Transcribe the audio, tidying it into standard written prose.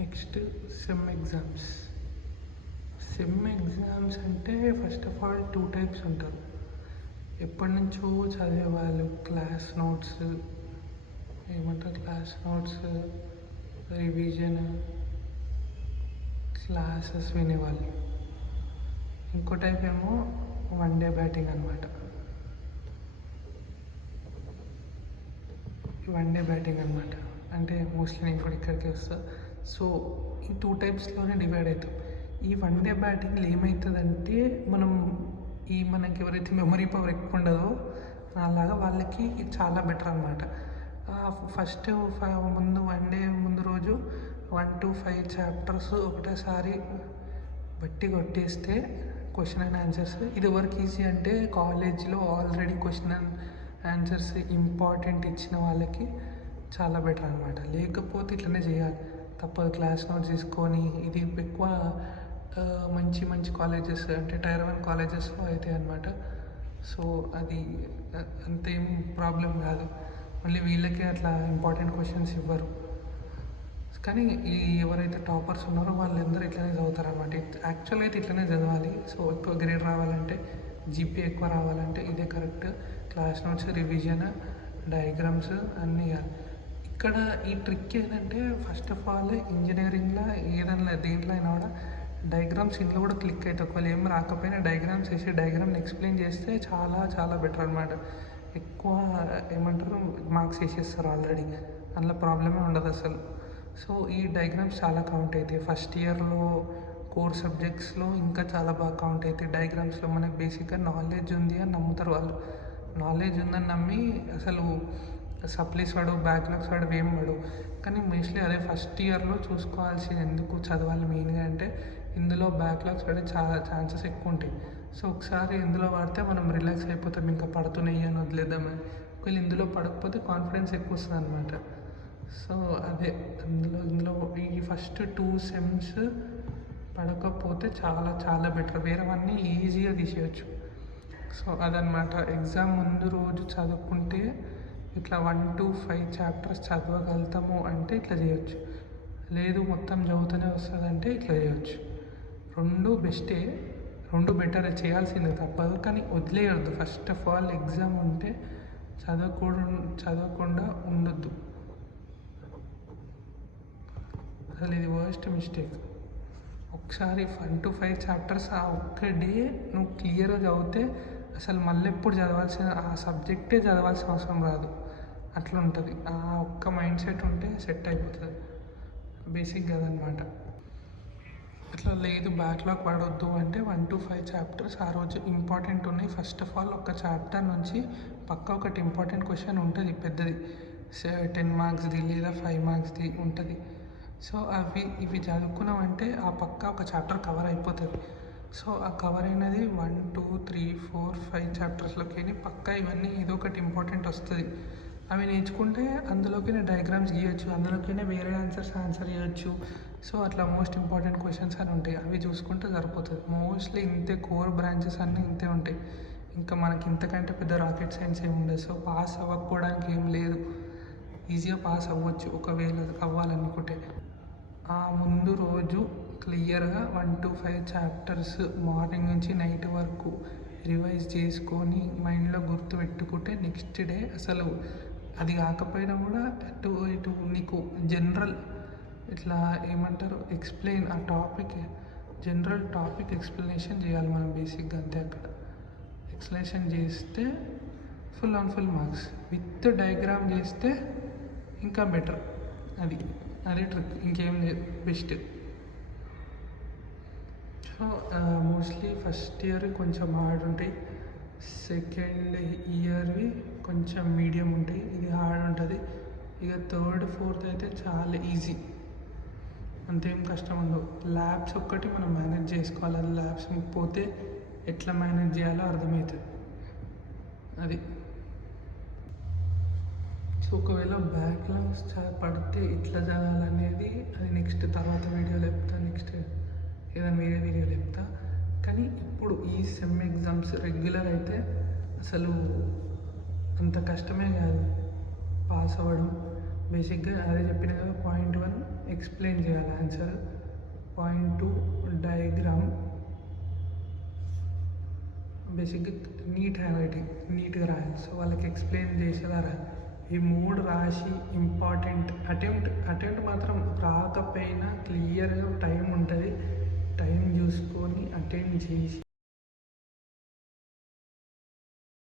Next sem exams. Sem exams అంటే first of all 2 types ఉంటారు. ఎప్పటి నుంచో చదివేవాళ్ళు క్లాస్ నోట్స్, రివిజన్, క్లాసెస్ వినేవాళ్ళు. ఇంకో టైప్ ఏమో వన్ డే బ్యాటింగ్ అనమాట. అంటే మోస్ట్లీ నేను కూడా ఇక్కడికి వస్తా. సో ఈ 2 టైప్స్లోనే డివైడ్ అవుతాం. ఈ వన్ డే బ్యాటింగ్లో ఏమవుతుందంటే మనకి ఎవరైతే మెమరీ పవర్ ఎక్కువ ఉండదో అలాగా వాళ్ళకి ఇది చాలా బెటర్ అనమాట. ఫస్ట్ ముందు రోజు 1 to 5 చాప్టర్స్ ఒకటేసారి బట్టి కొట్టేస్తే క్వశ్చన్ అండ్ ఆన్సర్స్. ఇది ఎవరికి ఈజీ అంటే కాలేజ్లో already question and answers important ఇచ్చిన వాళ్ళకి చాలా బెటర్ అనమాట. లేకపోతే ఇట్లనే చేయాలి, తప్పదు. క్లాస్ నోట్స్ తీసుకొని ఇది ఎక్కువ మంచి కాలేజెస్ అంటే Tier 1 కాలేజెస్లో అవుతాయి అనమాట. సో అది అంతేం ప్రాబ్లం కాదు. మళ్ళీ వీళ్ళకి అట్లా ఇంపార్టెంట్ క్వశ్చన్స్ ఇవ్వరు. కానీ ఎవరైతే టాపర్స్ ఉన్నారో వాళ్ళందరూ ఇట్లనే చదువుతారు అనమాట. యాక్చువల్గా అయితే ఇట్లనే చదవాలి. సో ఎక్కువ గ్రేడ్ రావాలంటే, జీపీ ఎక్కువ రావాలంటే ఇదే correct. Class notes, revision, diagrams అన్నీ. ఇక్కడ ఈ ట్రిక్ ఏంటంటే ఫస్ట్ ఆఫ్ ఆల్ ఇంజనీరింగ్లో దేంట్లో అయినా కూడా డయాగ్రామ్స్ ఇంట్లో కూడా క్లిక్ అవుతాయి. ఒకవేళ ఏం రాకపోయినా డయాగ్రామ్స్ వేసి డయాగ్రామ్ని ఎక్స్ప్లెయిన్ చేస్తే చాలా బెటర్ అనమాట. ఎక్కువ మార్క్స్ వేసేస్తారు ఆల్రెడీ, అందులో ప్రాబ్లమే ఉండదు అసలు. సో ఈ డయాగ్రామ్స్ చాలా కౌంట్ అవుతాయి. ఫస్ట్ ఇయర్లో కోర్ సబ్జెక్ట్స్లో ఇంకా చాలా బాగా కౌంట్ అవుతాయి డయాగ్రామ్స్లో. మనకు బేసిక్గా నాలెడ్జ్ ఉంది అని నమ్ముతారు వాళ్ళు. నాలెడ్జ్ ఉందని నమ్మి అసలు సప్లీస్ వాడు, బ్యాక్లాగ్స్ వాడు ఏం వాడు. కానీ మోస్ట్లీ అదే ఫస్ట్ ఇయర్లో చూసుకోవాల్సింది. ఎందుకు చదవాలి మెయిన్గా అంటే ఇందులో బ్యాక్లాగ్స్ పడే చాలా ఛాన్సెస్ ఎక్కువ ఉంటాయి. సో ఒకసారి ఇందులో వాడితే మనం రిలాక్స్ అయిపోతాం, ఇంకా పడుతున్నాయి అని వదిలేద్దామని. ఒకవేళ ఇందులో పడకపోతే కాన్ఫిడెన్స్ ఎక్కువ వస్తుంది అనమాట. సో అదే ఇందులో ఈ ఫస్ట్ 2 సెమ్స్ పడకపోతే చాలా బెటర్. వేరేవన్నీ ఈజీగా తీసేయచ్చు. సో అదనమాట. ఎగ్జామ్ ముందు రోజు చదువుకుంటే ఇట్లా 1 to 5 చాప్టర్స్ చదవగలుగుతాము అంటే ఇట్లా చేయొచ్చు. లేదు మొత్తం చదువుతూనే వస్తుందంటే ఇట్లా చేయొచ్చు. 2 బెస్టే, 2 బెటర్, చేయాల్సిందే, తప్పదు. కానీ వదిలేయద్దు. ఫస్ట్ ఆఫ్ ఆల్ ఎగ్జామ్ ఉంటే చదవకుండా ఉండొద్దు. అసలు ఇది వర్స్ట్ మిస్టేక్. ఒకసారి 1 to 5 చాప్టర్స్ ఆ ఒక్క డే నువ్వు క్లియర్గా చదివితే అసలు మళ్ళీ ఎప్పుడు ఆ సబ్జెక్టే చదవాల్సిన అవసరం రాదు. అట్లా ఉంటుంది. ఆ ఒక్క మైండ్ సెట్ ఉంటే సెట్ అయిపోతుంది. బేసిక్గా అదనమాట. అట్లా లేదు బ్యాక్లాగ్ పడవద్దు అంటే 1 to 5 చాప్టర్స్ ఆ రోజు ఇంపార్టెంట్ ఉన్నాయి. ఫస్ట్ ఆఫ్ ఆల్ ఒక చాప్టర్ నుంచి ఒకటి ఇంపార్టెంట్ క్వశ్చన్ ఉంటుంది, పెద్దది, 10 మార్క్స్ది లేదా 5 మార్క్స్ది ఉంటుంది. సో ఇవి చదువుకున్నామంటే ఒక చాప్టర్ కవర్ అయిపోతుంది. సో ఆ కవర్ అయినది 1 2 3 4 5 చాప్టర్స్లోకి ఇవన్నీ ఏదో ఒకటి ఇంపార్టెంట్ వస్తుంది. అవి నేర్చుకుంటే అందులోకి డయాగ్రామ్స్ గీయచ్చు, అందులోకి వేరే ఆన్సర్ చేయొచ్చు. సో అట్లా మోస్ట్ ఇంపార్టెంట్ క్వశ్చన్స్ అని ఉంటాయి, అవి చూసుకుంటే సరిపోతుంది. మోస్ట్లీ ఇంతే, కోర్ బ్రాంచెస్ అన్నీ ఇంతే ఉంటాయి. ఇంకా మనకి ఇంతకంటే పెద్ద రాకెట్ సైన్స్ ఏమి ఉండదు. సో పాస్ అవ్వకపోవడానికి ఏం లేదు, ఈజీగా పాస్ అవ్వచ్చు ఒకవేళ అవ్వాలనుకుంటే. ఆ ముందు రోజు క్లియర్గా 1 to 5 చాప్టర్స్ మార్నింగ్ నుంచి నైట్ వరకు రివైజ్ చేసుకొని మైండ్లో గుర్తుపెట్టుకుంటే నెక్స్ట్ డే అసలు అది కాకపోయినా కూడా ఇటు నీకు జనరల్ ఇట్లా ఎక్స్ప్లెయిన్ ఆ టాపిక్, జనరల్ టాపిక్ ఎక్స్ప్లెనేషన్ చేయాలి మనం బేసిక్గా. అంతే, అక్కడ ఎక్స్ప్లెనేషన్ చేస్తే ఫుల్ మార్క్స్. విత్ డయాగ్రామ్ చేస్తే ఇంకా బెటర్. అదే ట్రిక్, ఇంకేం లేదు, best. So mostly first year కొంచెం హార్డ్ ఉంటాయి, సెకండ్ ఇయర్వి కొంచెం మీడియం ఉంటాయి, ఇది హార్డ్ ఉంటుంది. ఇక 3rd 4th అయితే చాలా ఈజీ, అంతేం కష్టం ఉండవు. ల్యాబ్స్ ఒక్కటి మనం మేనేజ్ చేసుకోవాలి. అది ల్యాబ్స్ పోతే ఎట్లా మేనేజ్ చేయాలో అర్థమవుతుంది. అది సో ఒకవేళ బ్యాక్లాగ్స్ పడితే ఎట్లా చదవాలనేది అది నెక్స్ట్ తర్వాత వీడియోలో చెప్తా, నెక్స్ట్ ఏదైనా వేరే వీడియోలో చెప్తా. కానీ ఇప్పుడు ఈ సెమ్ ఎగ్జామ్స్ రెగ్యులర్ అయితే అసలు అంత కష్టమే కాదు పాస్ అవ్వడం. బేసిక్గా అదే చెప్పిన కదా, 0.1 ఎక్స్ప్లెయిన్ చేయాలి ఆన్సర్. పాయింట్ 2 డయాగ్రామ్ బేసిక్గా నీట్ హ్యాండ్ రైటింగ్ నీట్గా రాయాలి. సో వాళ్ళకి ఎక్స్ప్లెయిన్ చేసేలా రాయాలి. ఈ 3 రాసి ఇంపార్టెంట్ అటెంప్ట్ మాత్రం రాకపోయినా క్లియర్గా టైం ఉంటుంది, టైం చూసుకొని అటెండ్ చేసి